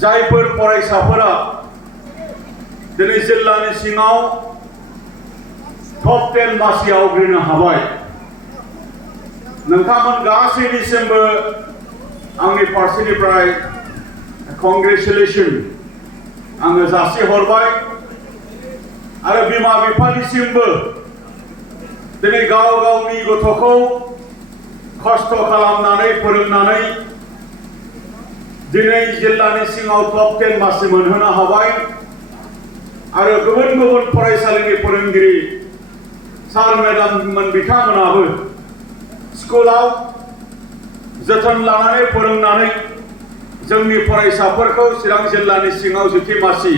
जायफोर फरायसाफोरा दिनै जिल्लानि सिङाव टप 10 मासि आवग्रिनो हाबाय नोंथांमोन गासैनिसिमबो आंनि फारसेनिफ्राय कंग्रेचुलेशन आङो जासिहरबाय आरो बिमा बिफानिसिमबो दिनै गाव गावनि गथ'खौ खस्थ' खालामनानै फोरोंनानै दिनै जिल्लानि सिङाव टप 10 मासि मोनहोनो हाबाय आरो गुबुन गुबुन फरायसालिनि फोरोंगिरि सार मेडाममोन बिथांमोनाबो स्कुलाव जोथोन लानानै फोरोंनानै जोंनि फरायसाफोरखौ चिरां जिल्लानि सिङाव जिथि मासि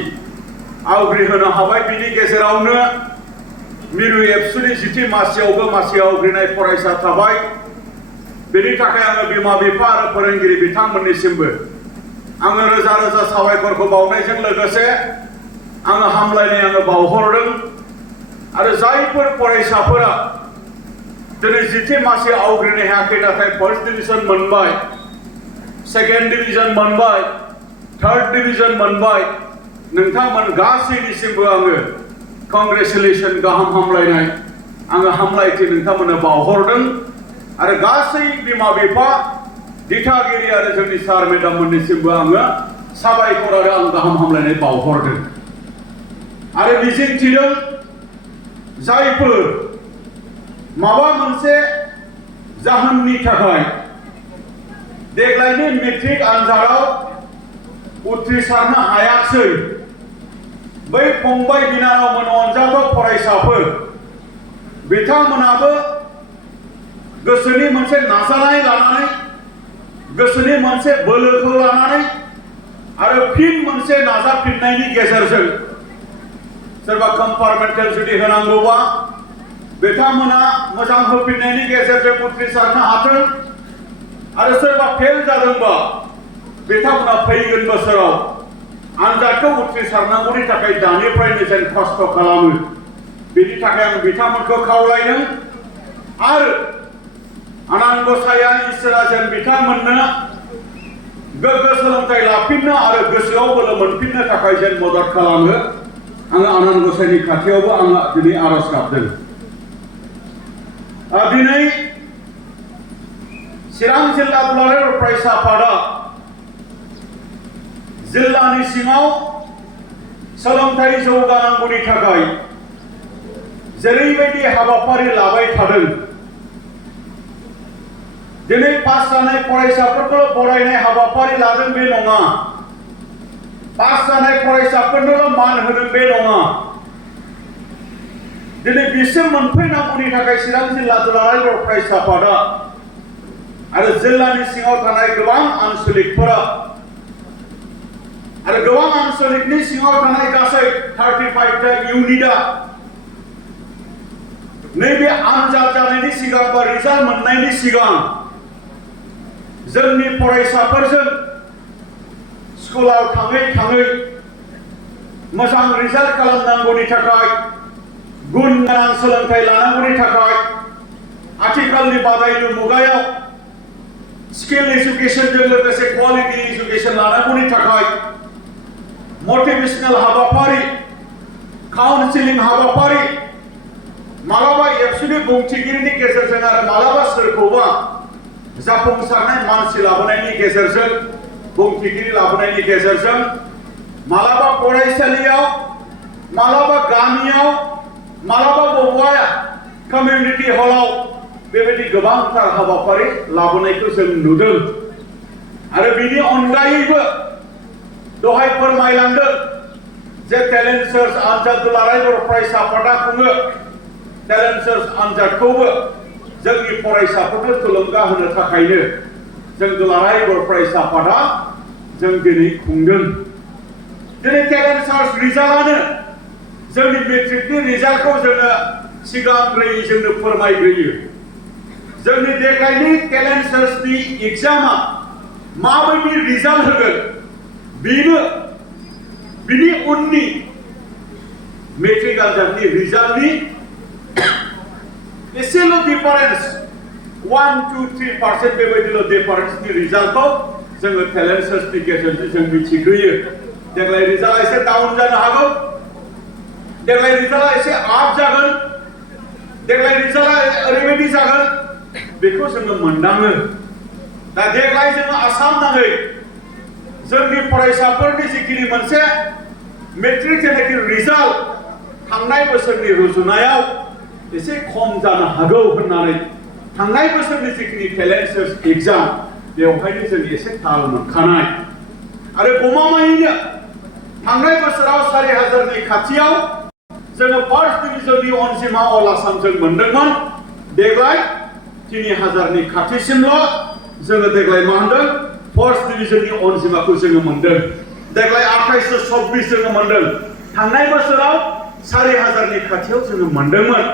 आवग्रिहोनो हाबाय बिनि गेजेरावनो मिरु एबसुनि जिथि मासियावबो मासि आवग्रिनाय फरायसा थाबाय बेनि थाखाय आङो बिमा बिफा आरो फोरोंगिरि बिथांमोननिसिमबो आङो रोजा रोजा साबायखरखौ बावनायजों लोगोसे आङो हामलायनाय आङो बावहरदों आरो जायफोर फरायसाफोरा दिनै जिथि मासि आवग्रिनो हायाखै नाथाय फार्स्ट डिभिजन मोनबाय सेकेन्ड डिभिजन मोनबाय थार्ड डिभिजन मोनबाय नोंथांमोन गासैनिसिमबो आङो कंग्रेचुलेशन गाहाम हामलायनाय आङो हामलायथि नोंथांमोननो बावहरदों आरो गासै बिमा बिफा दिथागिरि आरो जोंनि सार मेडाम मोननिसिमबो आङो साबायखर आरो आं गाहाम हामलायनाय बावहरदों आरो मिजिंथिदों जायफोर माबा मोनसे जाहोननि थाखाय देग्लायनि मेट्रिक आनजादाव उथ्रिसारनो हायाखै बै फंबाय बिनानावमोन अनजाथाव फरायसाफोर बिथांमोनाबो गोसोनि मोनसे नाजानाय लानानै गोसोनि मोनसे बोलोखौ लानानै आरो फिन मोनसे नाजाफिननायनि गेजेरजों सोरबा कम्पार्टमेन्टेल जुदि होनांगौबा बिथांमोना मोजां होफिननायनि गेजेरजों उथ्रिसारनो हाथों आरो सोरबा फेल जादोंबा बिथांमोना फैगोन बोसोराव आनजादखौ उथ्रिसारनांगौनि थाखाय दानिफ्रायनो जेन खस्थ' खालामो बेनि थाखाय आं बिथांमोनखौ खावलायदों आरो आनान गसाइया इसोरा जेन बिथांमोननो गोग्गो सोलोंथाइ लाफिननो आरो गोसोआव बोलो मोनफिननो थाखाय जेन मदद खालामो आङो आनान गसाइनि खाथियावबो आङो दिनै आरज गाबदों दिनै चिरां जिल्ला दुलाराय फरायसा आफादा जिल्लानि सिङाव सोलोंथाइ जौगानांगौनि थाखाय जेरैबायदि हाबाफारि लाबाय थादों दिनै पास जानाय फरायसाफोरखौ बरायनाय हाबाफारि लादों बे नङा पास जानाय फरायसाफोरनोल' मान होदों बे नङा दिनै बिसोर मोनफैनांगौनि थाखाय चिरां जिल्ला दुलाराय फरायसा आफादा आरो जिल्लानि सिङाव थानाय गोबां आनसलिकफोरा आरो गोबां आनसलिकनि सिङाव थानाय गासै 35 टा इउनिटआ नैबे आनजाद जानायनि सिगां बा रिजाल्ट मोननायनि सिगां जोंनि फरायसाफोरजों स्कुलाव थाङै थाङै मोजां रिजाल्ट खालामनांगौनि थाखाय गुन गोनां सोलोंथाइ लानांगौनि थाखाय आथिखालनि बादायलु मुगायाव स्किल एजुकेशनजों लोगोसे क्वालिटी एजुकेशन लानांगौनि थाखाय मोटिवेशनल हाबाफारि काउन्सिलिं हाबाफारि मालाबा एबसुनि बुंथिगिरिनि गेजेरजों आरो मालाबा सोरखौबा जाफुंसारनाय मानसि लाबोनायनि गेजेरजों बुंथिगिरि लाबोनायनि गेजेरजों मालाबा फरायसालियाव मालाबा गामियाव मालाबा बबेबा कमिउनिटि हलाव बेबायदि गोबांथार हाबाफारि लाबोनायखौ जों नुदों आरो बिनि अनगायैबो दहाय फोरमायलांदों जे टेलेन्ट सार्च आनजाद दुलाराय फरायसा आफादा खुङो टेलेन्ट सार्च आनजादखौबो जोंनि फरायसाफोरनो थुलुंगा होनो थाखायनो जों दुलाराय फरायसा आफादा जों दिनै खुंदों दिनै टेलेन्ट सार्च रिजाल्टआनो जोंनि मेट्रिकनि रिजाल्टखौ जोङो सिगांग्रोयै जोंनो फोरमायग्रोयो जोंनि देग्लायनि टेलेन्ट सार्चनि एग्जामा माबायदि रिजाल्ट होगोन बेनो बिनि उननि मेट्रिक आनजादनि रिजाल्टनि एसेल' डिफारेन्स 1-2-3% बेबायदिल' डिफारेन्सनि रिजाल्टखौ जोङो टेलेन्ट सार्चनि गेजेरजों जों मिथिग्रोयो देग्लाय रिजाल्टआ एसे डाउन जानो हागौ देग्लाय रिजाल्टआ एसे आप जागोन देग्लाय रिजाल्टआ ओरैबायदि जागोन बेखौ जोङो मोनदाङो दा देग्लाय जोङो आसाम नाङै जोंनि फरायसाफोरनि जिखिनि मोनसे मेट्रिक जेनाखि रिजाल्ट थांनाय बोसोरनि रुजुनायाव एसे खम जानो हागौ होननानै थांनाय बोसोरनि जिखिनि टेलेन्ट सार्च एग्जाम बेवहायनो जों एसे ताल मोनखानाय आरो गमामायैनो थांनाय बोसोराव 4000नि खाथियाव जोङो फार्स्ट डिभिजननि अनजिमा अल आसाम जों मोनदोंमोन देग्लाय 3000नि खाथिसिमल' जोङो देग्लाय मा होनदों फार्स्ट डिभिजननि अनजिमाखौ जोङो मोनदों देग्लाय 2826 जोङो मोनदों थांनाय बोसोराव 4000नि खाथियाव जोङो मोनदोंमोन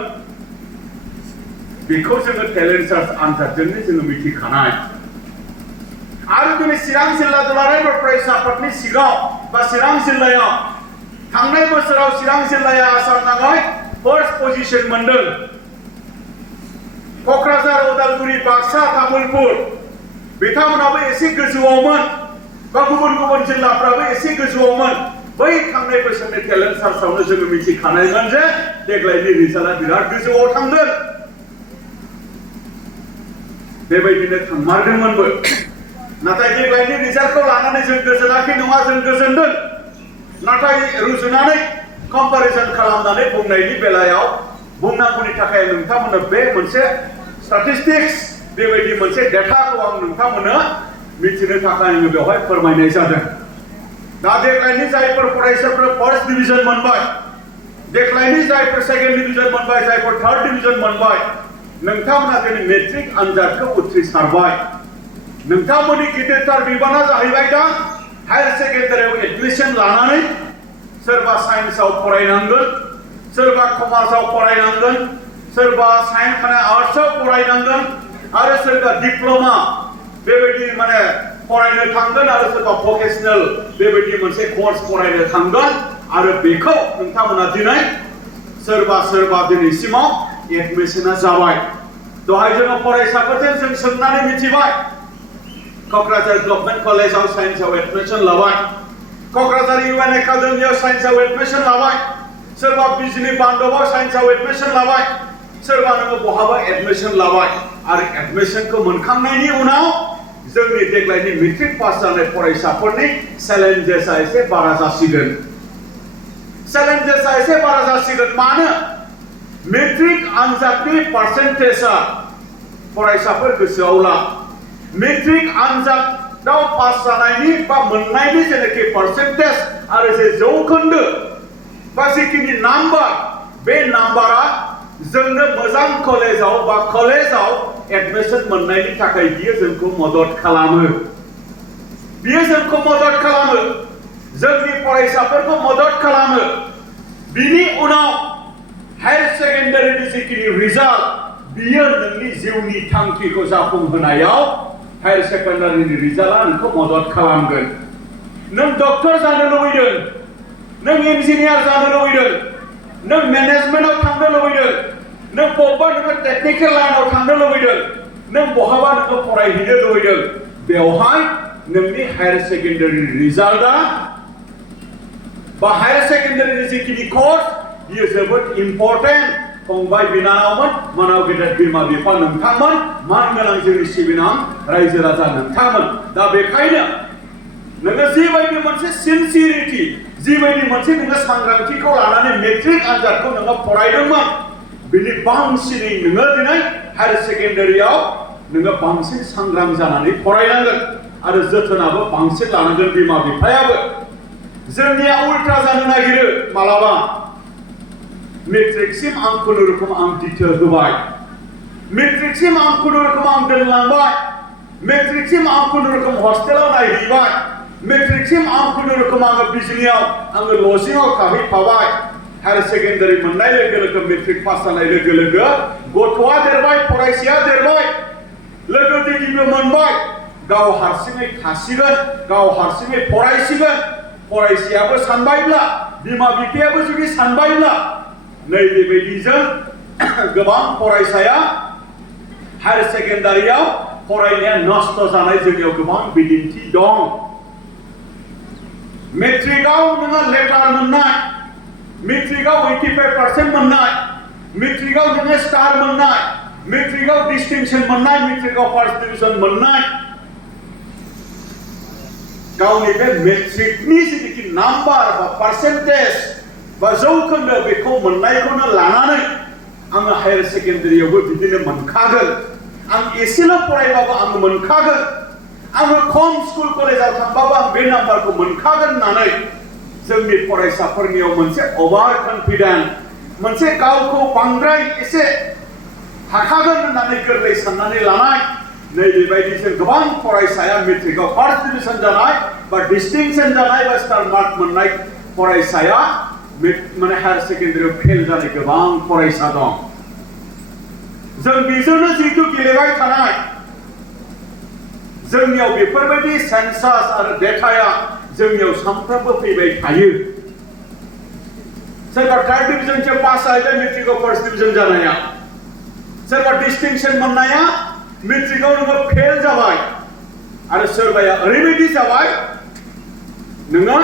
बेखौ जोङो टेलेन्ट सार्च आनजादजोंनो जोङो मिथिखानाय आरो दिनै चिरां जिल्ला दुलाराय बर' फरायसा आफादनि सिगाङाव बा चिरां जिल्लायाव थांनाय बोसोराव चिरां जिल्लाया आसाम नाङै फार्स्ट पजिशन मोनदों क'क्राझार उदालगुरि बाक्सा तामुलपुर बिथांमोनाबो एसे गोजौआवमोन बा गुबुन गुबुन जिल्लाफ्राबो एसे गोजौआवमोन बै थांनाय बोसोरनि टेलेन्ट सार्चआवनो जोङो मिथिखानायमोन जे देग्लायनि रिजाल्टआ बिराद गोजौआव थांगोन बेबायदिनो थांमारदोंमोनबो नाथाय देग्लायनि रिजाल्टखौ लानानै जों गोजोनाखै नङा जों गोजोनदों नाथाय रुजुनानै कम्पेरिजन खालामनानै बुंनायनि बेलायाव बुंनांगौनि थाखाय नोंथांमोननो बे मोनसे स्टेटिस्टिक्स बेबायदि मोनसे डेटाखौ आं नोंथांमोननो मिथिनो थाखाय आङो बेवहाय फोरमायनाय जादों दा देग्लायनि जायफोर फरायसाफोरा फार्स्ट डिभिजन मोनबाय देग्लायनि जायफोर सेकेन्ड डिभिजन मोनबाय जायफोर थार्ड डिभिजन मोनबाय नोंथांमोना दिनै मेट्रिक आनजादखौ उथ्रिसारबाय नोंथांमोननि गिदिरथार बिबाना जाहैबाय दा हायार सेकेन्डारियाव एडमिशन लानानै सोरबा साइन्सआव फरायनांगोन सोरबा कमार्सआव फरायनांगोन सोरबा साइन्स माने आर्ट्सआव फरायनांगोन आरो सोरबा डिप्ल'मा बेबायदि माने फरायनो थांगोन आरो सोरबा भकेशनेल बेबायदि मोनसे कर्स फरायनो थांगोन आरो बेखौ नोंथांमोना दिनै सोरबा दिनैसिमाव एडमिशना जाबाय दहाय जोङो फरायसाफोरजों जों सोंनानै मिथिबाय क'क्राझार गभर्नमेन्ट कलेजाव साइन्सआव एडमिशन लाबाय क'क्राझार इउएन एकाडेमियाव साइन्सआव एडमिशन लाबाय सोरबा बिजनि बान्दोआव साइन्सआव एडमिशन लाबाय सोरबा नोङो बहाबा एडमिशन लाबाय आरो एडमिशनखौ मोनखांनायनि उनाव जोंनि देग्लायनि मेट्रिक पास जानाय फरायसाफोरनि चेलेन्जेसआ एसे बारा जासिगोन मानो मेट्रिक आनजादनि पार्सेन्टेजआ फरायसाफोर गोसोआव ला मेट्रिक आनजादाव पास जानायनि बा मोननायनि जेनाखि पार्सेन्टेज आरो जे जौखोन्दो बा जिखिनि नाम्बार बे नाम्बारा जोंनो मोजां कलेजाव एडमिशन मोननायनि थाखाय बियो जोंखौ मदद खालामो जोंनि फरायसाफोरखौ मदद खालामो बिनि उनाव हायर सेकेन्डारिनि जिखिनि रिजाल्ट बियो नोंनि जिउनि थांखिखौ जाफुंहोनायाव हायर सेकेन्डारिनि रिजाल्टआ नोंखौ मदद खालामगोन नों डक्टर जानो लुबैदों नों इन्जिनियार जानो लुबैदों नों मेनेजमेन्टआव थांनो लुबैदों नों बबेबा नोङो टेकनिकेल लाइनआव थांनो लुबैदों नों बहाबा नोङो फरायहैनो लुबैदों बेवहाय नोंनि हायर सेकेन्डारि रिजाल्टआ बा हायर सेकेन्डारिनि जिखिनि कर्स बियो जोबोद इम्पर्टेन्ट फंबाय बिनानावमोन मानाव गेदेर बिमा बिफा नोंथांमोन मान गोनां जोंनि सिबिनां रायजो राजा नोंथांमोन दा बेखायनो नोङो जिबायदि मोनसे सिनसियरिटि जिबायदि मोनसे नोङो सांग्रांथिखौ लानानै मेट्रिक आनजादखौ नोङो फरायदोंमोन बिनि बांसिनै नोङो दिनै हायर सेकेन्डारियाव नोङो बांसिन सांग्रां जानानै फरायनांगोन आरो जोथोनाबो बांसिन लानांगोन बिमा बिफायाबो जोंनिया उल्टा जानो नागिरो मालाबा मेट्रिकसिम आं खुनुरुखुम आं दिथा होबाय मेट्रिकसिम आं खुनुरुखुम आं दोनलांबाय मेट्रिकसिम आं खुनुरुखुम हस्टेलाव नायहैबाय मेट्रिकसिम आं खुनुरुखुम आङो बिजनियाव आङो लजिंआव थाहैफाबाय हायर सेकेन्डारि मोननाय लोगो मेट्रिक पास जानाय लोगो गथ'आ देरबाय फरायसाया देरबाय लोगो दिगिबो मोनबाय गाव हारसिङै थासिगोन गाव हारसिङै फरायसिगोन फरायसायाबो सानबायब्ला बिमा बिफायाबो जुदि सानबायब्ला नैबेबायदिजों गोबां फरायसाया हायर सेकेन्डारियाव फरायनाया नष्ट जानाय जोंनियाव गोबां बिदिन्थि दं। मेट्रिकआव नोङो लेटार मोननाय, मेट्रिकआव 85% मोननाय, मेट्रिकआव नोङो स्टार मोननाय, मेट्रिकआव डिस्टिंक्शन मोननाय, मेट्रिकआव फार्स्ट डिविजन मोननाय, गावनि बे मेट्रिकनि जिखि नाम्बार बा पार्सेन्टेज बा जौखोन्दो बेखौ मोननायखौनो लानानै आङो हायार सेकेन्डारियावबो बिदिनो मोनखागोन, आं एसेल' फरायबाबो आं मोनखागोन, आङो खम स्कुल कलेजाव थांबाबो आं बे नाम्बारखौ मोनखागोन होननानै जोंनि फरायसाफोरनियाव मोनसे अभार कन्फिडेन्ट, मोनसे गावखौ बांद्राय एसे हाखागोन होननानै गोरलै साननानै लानाय, नैबेबायदिजों गोबां फरायसाया मेट्रिकआव फार्स्ट डिविजन जानाय बा डिस्टिंक्शन जानाय बा स्टार मार्क मोननाय फरायसाया माने हायार सेकेन्डारियाव फेल जानाय गोबां फरायसा दं। जों बेजोंनो जिहेतु गेलेबाय थानाय, जोंनियाव बेफोरबायदि सेन्सास आरो डेटाया जोंनियाव सानफ्रोमबो फैबाय थायो। सोरबा थार्ड डिविजनसो पास जाहैबाय मेट्रिकआव फार्स्ट डिविजन जानाया, सोरबा डिस्टिंक्शन मोननाया मेट्रिकआव नोङो फेल जाबाय, आरो सोरबाया ओरैबायदि जाबाय नोङो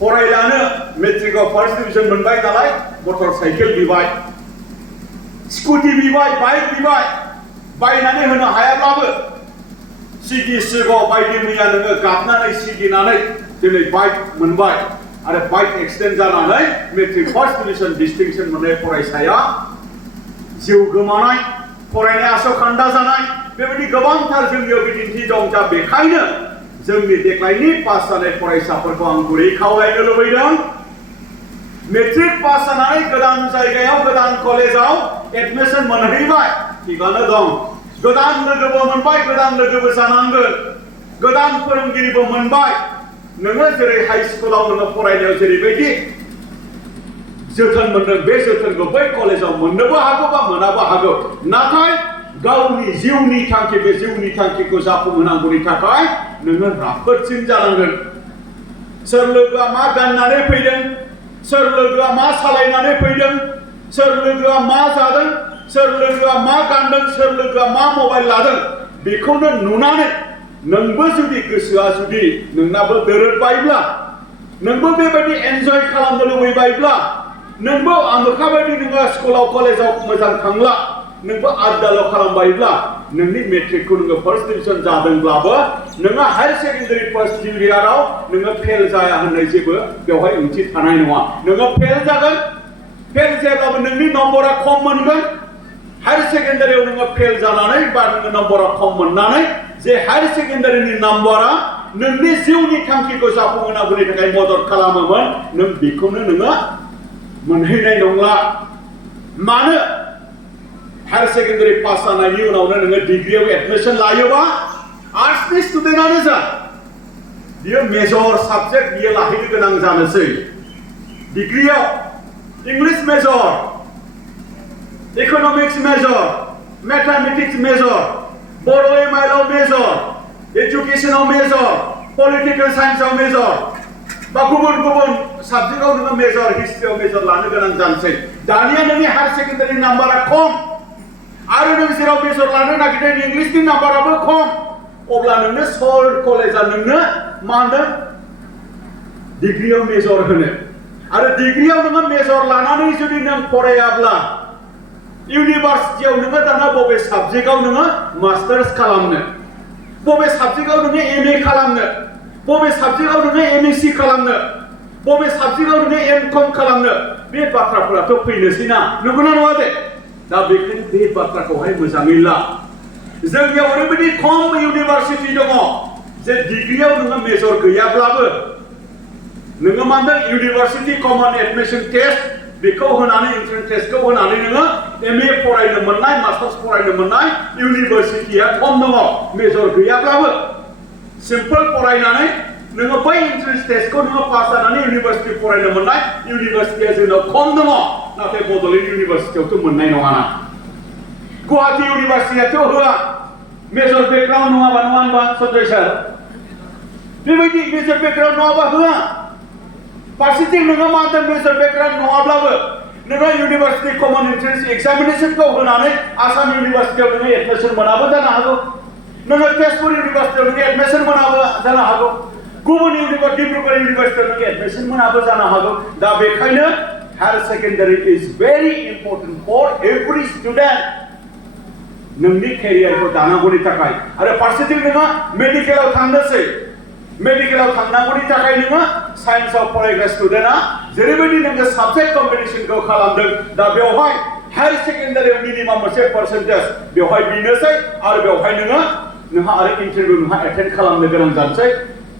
फरायलानो मेट्रिकआव फार्स्ट डिविजन मोनबाय नालाय मटर साइकेल बिबाय, स्कुटि बिबाय, बाइक बिबाय, बायनानै होनो हायाब्लाबो सिगि सिगाव बायदि मैया नोङो गाबनानै सिगिनानै दिनै बाइक मोनबाय, आरो बाइक एक्सिडेन्ट जानानै मेट्रिक फार्स्ट डिविजन डिस्टिंक्शन मोननाय फरायसाया जिउ गोमानाय, फरायनाय आसखान्दा जानाय, बेबायदि गोबांथार जोंनियाव बिदिन्थि दं। दा बेखायनो जोंनि देग्लायनि पास जानाय फरायसाफोरखौ आं गुरै खावलायनो लुबैदों, मेट्रिक पास जानानै गोदान जायगायाव गोदान कलेजाव एडमिशन मोनहैबाय, थिगानो दं, गोदान लोगोबो मोनबाय, गोदान लोगोबो जानांगोन, गोदान फोरोंगिरिबो मोनबाय, नोङो जेरै हाइ स्कुलाव नोङो फरायनायाव जेरैबायदि जोथोन मोनदों बे जोथोनखौ बै कलेजाव मोननोबो हागौ बा मोनाबो हागौ, नाथाय गावनि जिउनि थांखि, बे जिउनि थांखिखौ जाफुंहोनांगौनि थाखाय नोङो राफोदसिन जानांगोन। सोर लोगोआ मा गाननानै फैदों, सोर लोगोआ मा सालायनानै फैदों, सोर लोगोआ मा जादों, सोर लोगोआ मा गानदों, सोर लोगोआ मा मबाइल लादों, बेखौनो नुनानै नोंबो जुदि गोसोआ जुदि नोंनाबो दोरोदबायब्ला, नोंबो बेबायदि एन्जय खालामनो लुबैबायब्ला, नोंबो आमोखा बायदि नोङो स्कुलाव कलेजाव मोजां थांला, नोंबो आदाल' खालामबायब्ला, नोंनि मेट्रिकखौ नोङो फार्स्ट डिविजन जादोंब्लाबो नोङो हायार सेकेन्डारि फार्स्ट इयाराव नोङो फेल जाया होननाय जेबो बेवहाय ओंथि थानाय नङा। नोङो फेल जागोन, फेल जायाब्लाबो नोंनि नम्बरा खम मोनगोन। हायार सेकेन्डारियाव नोङो फेल जानानै बा नोङो नम्बरा खम मोननानै जे हायार सेकेन्डारिनि नम्बरा नोंनि जिउनि थांखिखौ जाफुंहोनांगौनि थाखाय मदद खालामोमोन, नों बेखौनो नोङो मोनहैनाय नंला। मानो? हायार सेकेन्डारि पास जानायनि उनावनो नोङो डिग्रियाव एडमिशन लायोबा, आर्ट्सनि स्टुडेन्टआनो जा, बियो मेजर साबजेक्ट बियो लाहैनो गोनां जानोसै। डिग्रियाव English major, economics major, mathematics major, बड' एमआइलआव मेजर, एजुकेशनाव मेजर, पलिटिकल साइन्सआव मेजर, बा गुबुन गुबुन साबजेक्टआव नोङो मेजर, हिस्ट्रियाव मेजर लानो गोनां जानोसै। दानिया नोंनि हायार सेकेन्डारि नाम्बारा खम, आरो नों जेराव मेजर लानो नागिरदों इंलिशनि नाम्बाराबो खम, अब्ला नोंनो सोर कलेजा नोंनो मा होनदों डिग्रियाव मेजर होनो, आरो डिग्रियाव नोङो मेजर लानानै जुदि नों फरायाब्ला इउनिभार्सिटियाव नोङो दाना बबे साबजेक्टआव नोङो मास्टार्स खालामनो, बबे साबजेक्टआव नोङो एमए खालामनो, बबे साबजेक्टआव नोङो एमएससी खालामनो, बबे साबजेक्टआव नोङो एमकम खालामनो, बे बाथ्राफोराथ' फैनोसै ना, नंगौना नङा दे? दा बेखायनो बे बाथ्राखौहाय मोजाङै ला। जोंनियाव ओरैबायदि खम इउनिभार्सिटि दङ जे डिग्रियाव नोङो मेजर गैयाब्लाबो नोङो मा होनदों इउनिभार्सिटि कमन एडमिशन टेस्ट बेखौ होनानै एन्ट्रेन्स टेस्टखौ होनानै नोङो एमए फरायनो मोननाय, मास्टार्स फरायनो मोननाय इउनिभार्सिटिया खम दङ। मेजर गैयाब्लाबो सिम्पल फरायनानै नोङो बै एन्ट्रेन्स टेस्टखौ नोङो पास जानानै इउनिभार्सिटि फरायनो मोननाय इउनिभार्सिटिया जोंनाव खम दङ। नाथाय बड'लेण्ड इउनिभार्सिटियावथ' मोननाय नङाना, गुवाहाटि इउनिभार्सिटियाथ' होआ मेजर बेकग्राउन्ड नङाबा, नङा होनबा सन्जय सार? बेबायदि मेजर बेकग्राउन्ड नङाबा होआ। फारसेथिं नोङो मा होनदों मेजर बेकग्राउन्ड नङाब्लाबो नोङो इउनिभार्सिटि कमन एन्ट्रेन्स एग्जामिनेशनखौ होनानै आसाम इउनिभार्सिटियाव नोङो एडमिशन मोनाबो जानो हागौ नोङो तेजपुर इउनिभार्सिटियाव नोङो एडमिशन मोनाबो जानो हागौ गुबुन डिब्रुगड़ इउनिभार्सिटियाव नोङो एडमिशन मोनाबो जानो हागौ दा बेखायनो हायर सेकेन्डारि इज very important four every student नोंनि केरियारखौ दानांगौनि थाखाय आरो फारसेथिं नोङो मेडिकेलाव थांनोसै मेडिकेलाव थांनांगौनि थाखाय नोङो साइन्सआव फरायग्रा स्टुडेन्टआ जेरैबायदि नोङो साबजेक्ट कम्बिनेशनखौ खालामदों दा बेवहाय हायर सेकेन्डारियाव मिनिमाम मोनसे पार्सेन्टेज बेवहाय बिनोसै आरो बेवहाय नोंहा आरो इन्टारभिउ नोंहा एटेन्ड खालामनो गोनां जानोसै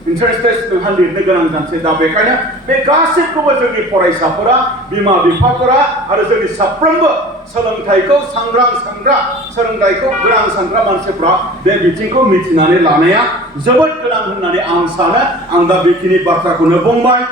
एन्ट्रेन्स टेस्ट नोंहा लिरनो गोनां जानोसै दा बेखायनो बे गासैखौबो जोंनि फरायसाफोरा बिमा बिफाफोरा आरो जोंनि साफ्रोमबो सोलोंथाइखौ सोलोंथाइखौ गोनां सानग्रा मानसिफ्रा बे बिथिंखौ मिथिनानै लानाया जोबोद गोनां होननानै आं सानो आं दा बेखिनि बाथ्राखौनो बुंबाय